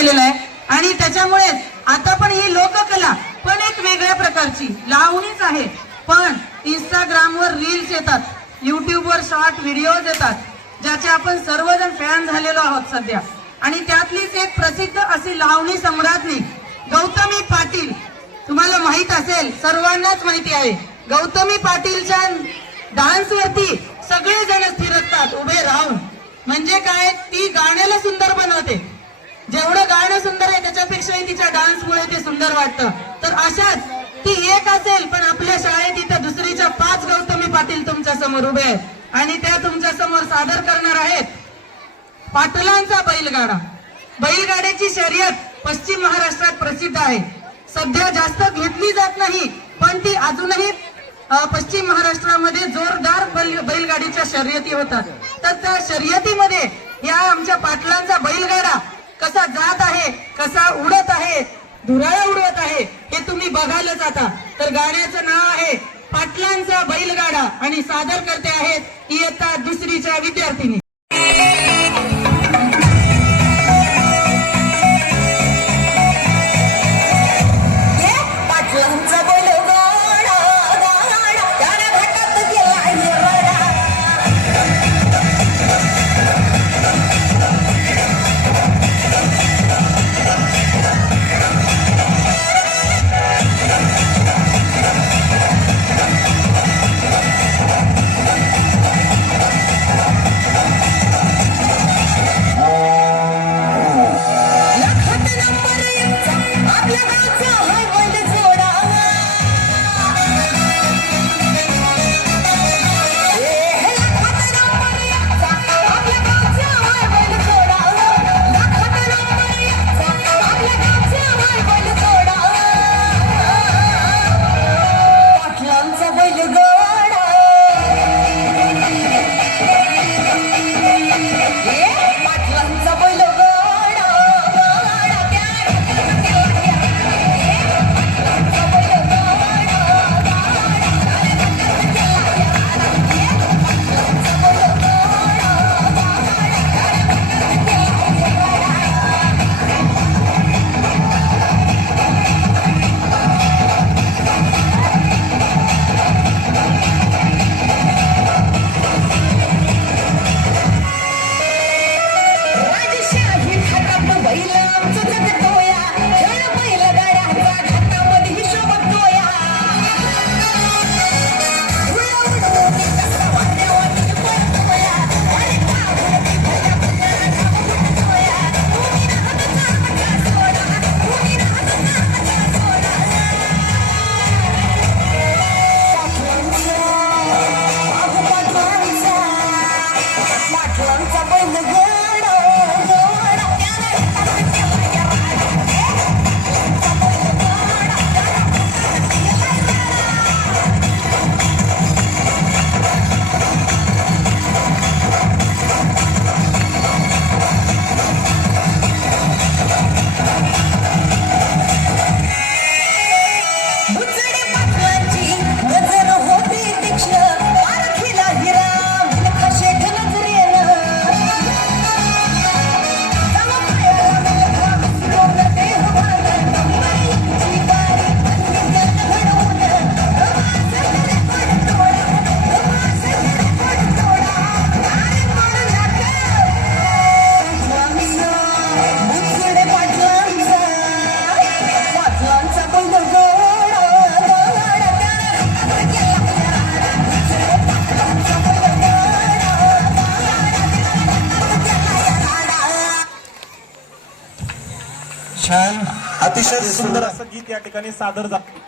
केलेला आहे आणि त्याच्यामुळे आता पण ही लोककला पण एक वेगळ्या प्रकारची लावणीच आहे, पण इंस्टाग्रामवर रील्स येतात, युट्यूबवर शॉर्ट व्हिडिओज येतात, ज्याचे आपण सर्वजण फॅन झालेलो आहोत सध्या। आणि त्यातलीच एक प्रसिद्ध अशी लावणी सम्राज्ञी गौतमी पाटील, तुम्हाला माहित असेल, सर्वांनाच माहिती आहे, गौतमी पाटीलच्या डान्स वरती सगळे जण स्थिरतात उभे राहून। म्हणजे काय, ती गाण्याला सुंदर बनवते, जेवढं गाणं सुंदर आहे त्याच्यापेक्षाही तिच्या डान्समुळे ते सुंदर वाटतं। तर अशाच ती एक असेल, पण आपल्या शाळेत इथं दुसरीच्या 5 गौतमी पाटील तुमच्या समोर उभे आहेत आणि त्या तुमच्या समोर सादर करणार आहेत पाटलांचा बैलगाडा। बैलगाड्याची शर्यत पश्चिम महाराष्ट्रात प्रसिद्ध आहे, सध्या जास्त घेतली जात नाही, पण ती अजूनही पश्चिम महाराष्ट्रामध्ये जोरदार बैलगाडीच्या शर्यती होतात। तर त्या शर्यतीमध्ये या आमच्या पाटलांचा बैलगाडा कसा जात आहे, कसा उडत आहे, धुराळा उडवत आहे, हे तुम्ही बघायलाच आता। तर गाण्याचं नाव आहे पाटलांचा बैलगाडा आणि सादर करते आहेत इयत्ता 2रीच्या विद्यार्थिनी। छान, अतिशय सुंदर असं गीत या ठिकाणी सादर झालं।